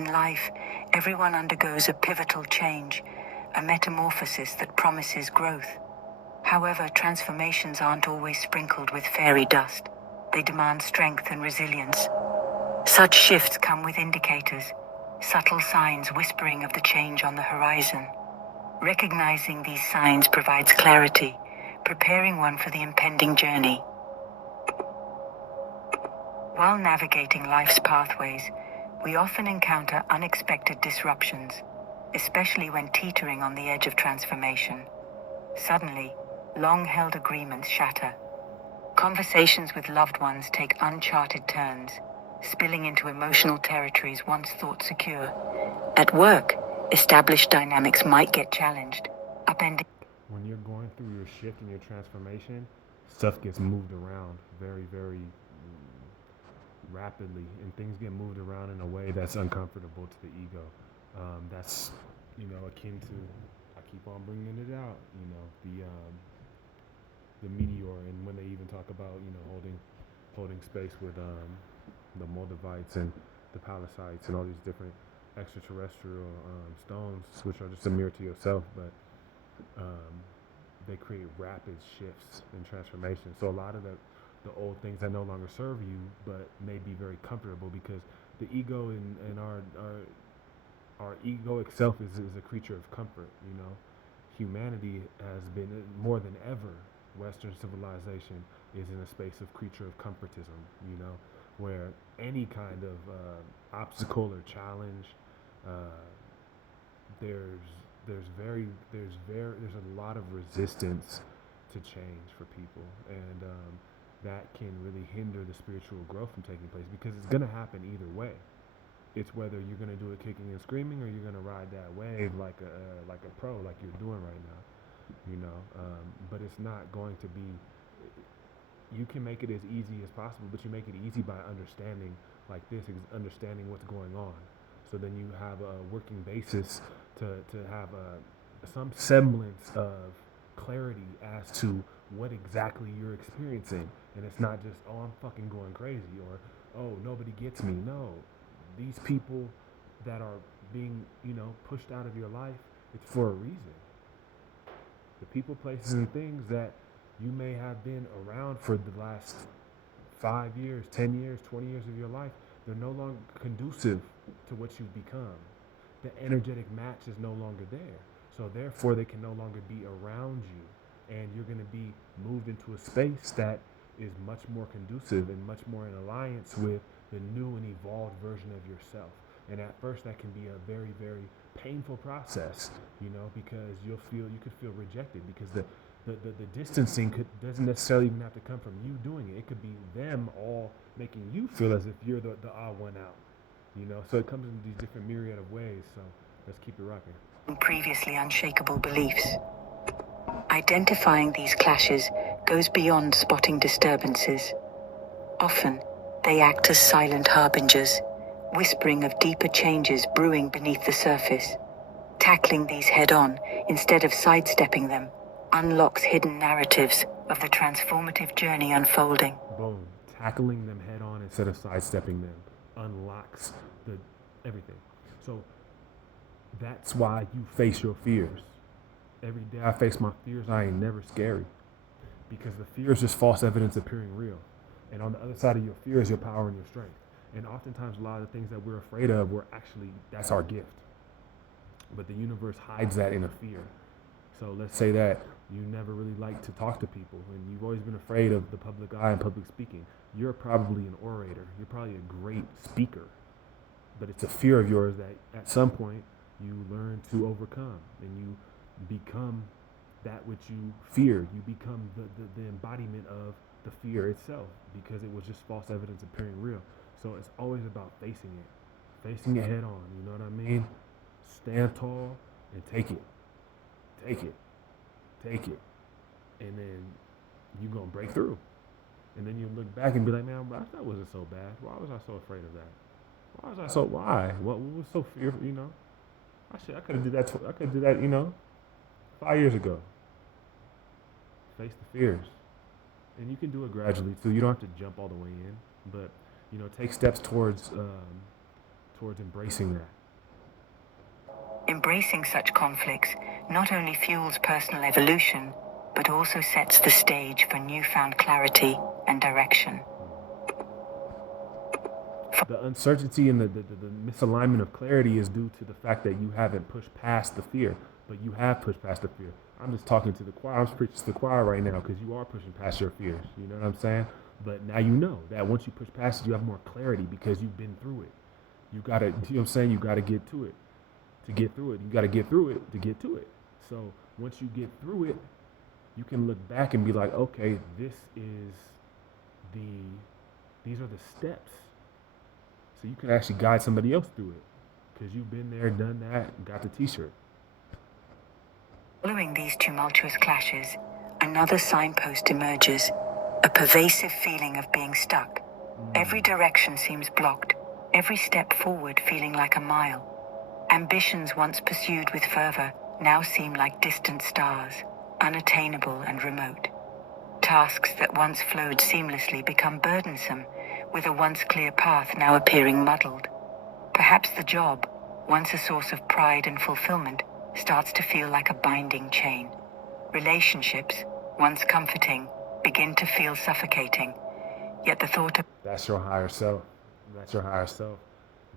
In life, everyone undergoes a pivotal change, a metamorphosis that promises growth. However, transformations aren't always sprinkled with fairy dust. They demand strength and resilience. Such shifts come with indicators, subtle signs whispering of the change on the horizon. Recognizing these signs provides clarity, preparing one for the impending journey. While navigating life's pathways, we often encounter unexpected disruptions, especially when teetering on the edge of transformation. Suddenly, long-held agreements shatter. Conversations with loved ones take uncharted turns, spilling into emotional territories once thought secure. At work, established dynamics might get challenged, upending. When you're going through your shift and your transformation, stuff gets moved around very, very rapidly, and things get moved around in a way that's uncomfortable to the ego. That's akin to, I keep on bringing it out, the meteor, and when they even talk about holding space with the Moldavites and the Palladites and all these different extraterrestrial stones, which are just a mirror to yourself, but they create rapid shifts and transformation. So a lot of the old things that no longer serve you, but may be very comfortable, because the ego and our egoic self is a creature of comfort. Humanity has been, more than ever, Western civilization is in a space of creature of comfortism, where any kind of obstacle or challenge, there's a lot of resistance to change for people, and that can really hinder the spiritual growth from taking place, because it's going to happen either way. It's whether you're going to do it kicking and screaming, or you're going to ride that wave like a pro, like you're doing right now. But it's not going to be. You can make it as easy as possible, but you make it easy by understanding like this, understanding what's going on. So then you have a working basis to have some semblance of clarity as to what exactly you're experiencing. And it's not just, oh, I'm fucking going crazy, or, oh, nobody gets me. No, these people that are being, pushed out of your life, it's for a reason. The people, places, and things that you may have been around for the last 5 years, 10 years, 20 years of your life, they're no longer conducive to what you've become. The energetic match is no longer there. So therefore, they can no longer be around you. And you're going to be moved into a space that is much more conducive and much more in alliance with the new and evolved version of yourself. And at first, that can be a very, very painful process, because you could feel rejected, because the distancing doesn't necessarily even have to come from you doing it. It could be them all making you feel as if you're the odd one out, So it comes in these different myriad of ways. So let's keep it rocking. Previously unshakable beliefs. Identifying these clashes goes beyond spotting disturbances. Often, they act as silent harbingers, whispering of deeper changes brewing beneath the surface. Tackling these head-on, instead of sidestepping them, unlocks hidden narratives of the transformative journey unfolding. Boom. Tackling them head-on instead of sidestepping them unlocks everything. So that's why you face your fears. Every day I face my fears. I ain't never scary, because the fear is just false evidence appearing real. And on the other side of your fear is your power and your strength. And oftentimes a lot of the things that we're afraid of, that's our gift. But the universe hides that in a fear. So let's say that you never really like to talk to people, and you've always been afraid of the public eye and public speaking. You're probably an orator. You're probably a great speaker. But it's a fear of yours that at some point you learn to overcome, and you become that which you fear. You become the embodiment of the fear itself, because it was just false evidence appearing real. So it's always about facing it head on. You know what I mean? Stand tall and take it. And then you're going to break through. And then you look back and be like, man, that wasn't so bad. Why was I so afraid of that? Why? What was so fearful, I could have did that. I could do that, 5 years ago. Face the fears. And you can do it gradually, too. You don't have to jump all the way in. But, take steps towards towards embracing that. Embracing such conflicts not only fuels personal evolution, but also sets the stage for newfound clarity and direction. The uncertainty and the misalignment of clarity is due to the fact that you haven't pushed past the fear, but you have pushed past the fear. I'm just talking to the choir. I'm preaching to the choir right now because you are pushing past your fears. You know what I'm saying? But now you know that once you push past it, you have more clarity because you've been through it. You got to, you know what I'm saying? You got to get to it to get through it. You got to get through it to get to it. So once you get through it, you can look back and be like, okay, these are the steps. So you can actually guide somebody else through it because you've been there, done that, got the t-shirt. Following these tumultuous clashes, another signpost emerges, a pervasive feeling of being stuck. Every direction seems blocked, every step forward feeling like a mile. Ambitions once pursued with fervor now seem like distant stars, unattainable and remote. Tasks that once flowed seamlessly become burdensome, with a once clear path now appearing muddled. Perhaps the job, once a source of pride and fulfillment, starts to feel like a binding chain. Relationships, once comforting, begin to feel suffocating. Yet the thought of That's your higher self. That's your higher self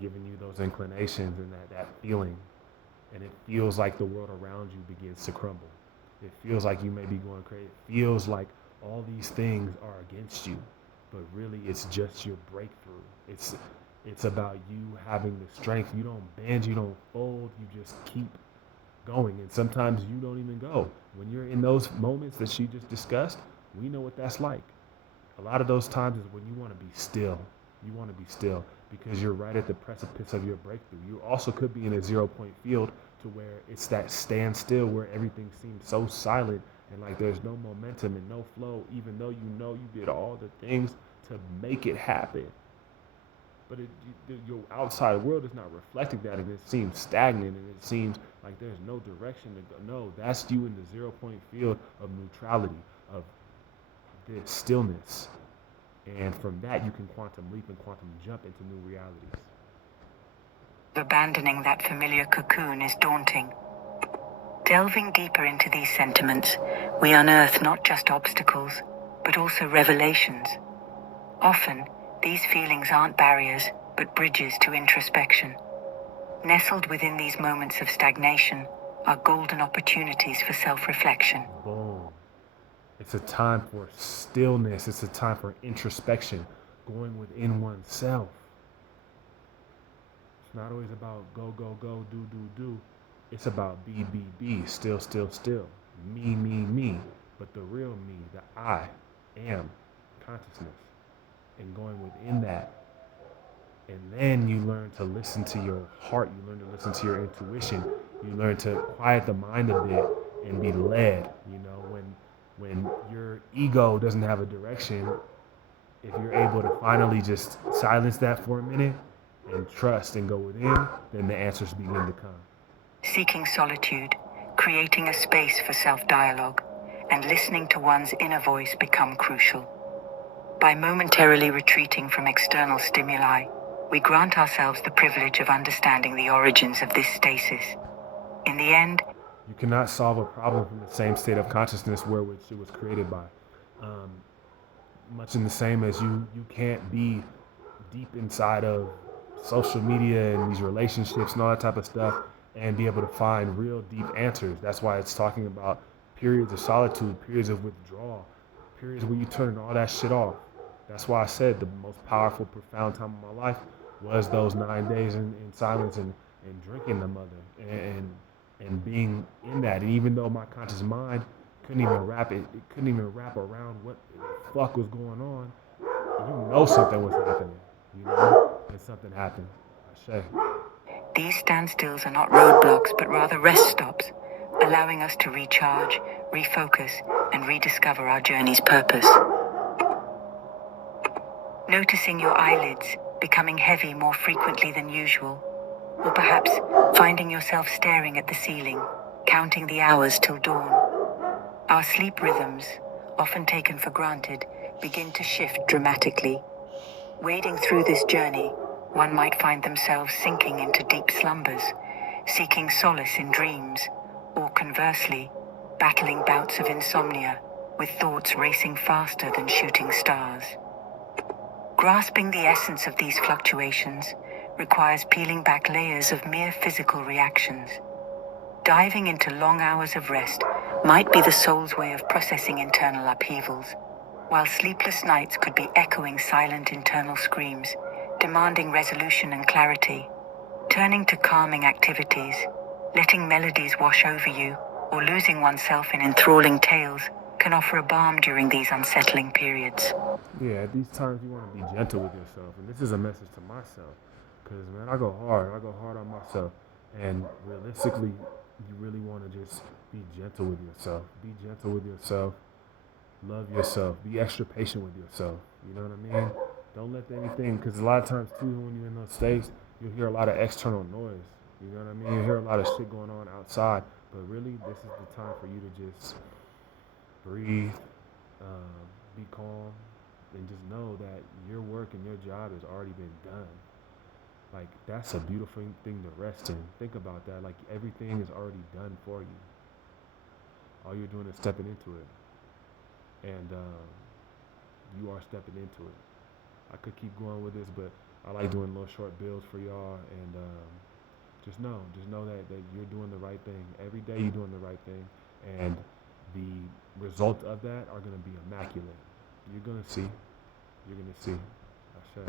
giving you those inclinations and that feeling. And it feels like the world around you begins to crumble. It feels like you may be going crazy. It feels like all these things are against you, but really it's just your breakthrough. It's about you having the strength. You don't bend, you don't fold, you just keep going. And sometimes you don't even go. When you're in those moments that she just discussed, we know what that's like. A lot of those times is when you want to be still. You want to be still because you're right at the precipice of your breakthrough. You also could be in a 0-point field to where it's that standstill where everything seems so silent and like there's no momentum and no flow, even though you know you did all the things to make it happen. But your outside world is not reflecting that, and it seems stagnant, and it seems like there's no direction to go. No, that's you in the 0-point field of neutrality, of this stillness. And from that, you can quantum leap and quantum jump into new realities. abandoning that familiar cocoon is daunting. Delving deeper into these sentiments, we unearth not just obstacles, but also revelations. Often, these feelings aren't barriers, but bridges to introspection. Nestled within these moments of stagnation are golden opportunities for self-reflection. Boom. It's a time for stillness. It's a time for introspection, going within oneself. It's not always about go, go, go, do, do, do. It's about be, be, be, still, still, still. Me, me, me. But the real me, the I am consciousness. And going within that. And then you learn to listen to your heart. You learn to listen to your intuition. You learn to quiet the mind a bit and be led. You know, when your ego doesn't have a direction, if you're able to finally just silence that for a minute and trust and go within, then the answers begin to come. Seeking solitude, creating a space for self-dialogue, and listening to one's inner voice become crucial. By momentarily retreating from external stimuli, we grant ourselves the privilege of understanding the origins of this stasis. In the end, you cannot solve a problem from the same state of consciousness where which it was created by. Much in the same as you can't be deep inside of social media and these relationships and all that type of stuff and be able to find real deep answers. That's why it's talking about periods of solitude, periods of withdrawal, periods where you turn all that shit off. That's why I said the most powerful, profound time of my life was those 9 days in silence and drinking the mother and being in that. And even though my conscious mind couldn't even wrap around what the fuck was going on, you know something was happening, you know, and something happened. Ashe. These standstills are not roadblocks, but rather rest stops, allowing us to recharge, refocus, and rediscover our journey's purpose. Noticing your eyelids becoming heavy more frequently than usual, or perhaps finding yourself staring at the ceiling, counting the hours till dawn. Our sleep rhythms, often taken for granted, begin to shift dramatically. Wading through this journey, one might find themselves sinking into deep slumbers, seeking solace in dreams, or conversely, battling bouts of insomnia, with thoughts racing faster than shooting stars. Grasping the essence of these fluctuations requires peeling back layers of mere physical reactions. Diving into long hours of rest might be the soul's way of processing internal upheavals, while sleepless nights could be echoing silent internal screams, demanding resolution and clarity. Turning to calming activities, letting melodies wash over you, or losing oneself in enthralling tales can offer a balm during these unsettling periods. Yeah, at these times you want to be gentle with yourself, and this is a message to myself, because man, I go hard on myself, and realistically, you really want to just be gentle with yourself. Be gentle with yourself. Love yourself. Be extra patient with yourself. You know what I mean? Don't let anything, because a lot of times too, when you're in those states, you'll hear a lot of external noise. You know what I mean? You hear a lot of shit going on outside, but really, this is the time for you to just breathe, be calm, and just know that your work and your job has already been done. Like, that's a beautiful thing to rest in. Think about that. Like, everything is already done for you. All you're doing is stepping into it. And you are stepping into it. I could keep going with this, but I like doing little short builds for y'all. And just know that you're doing the right thing. Every day you're doing the right thing. And the results of that are going to be immaculate. You're going to see. You're going to see. I say.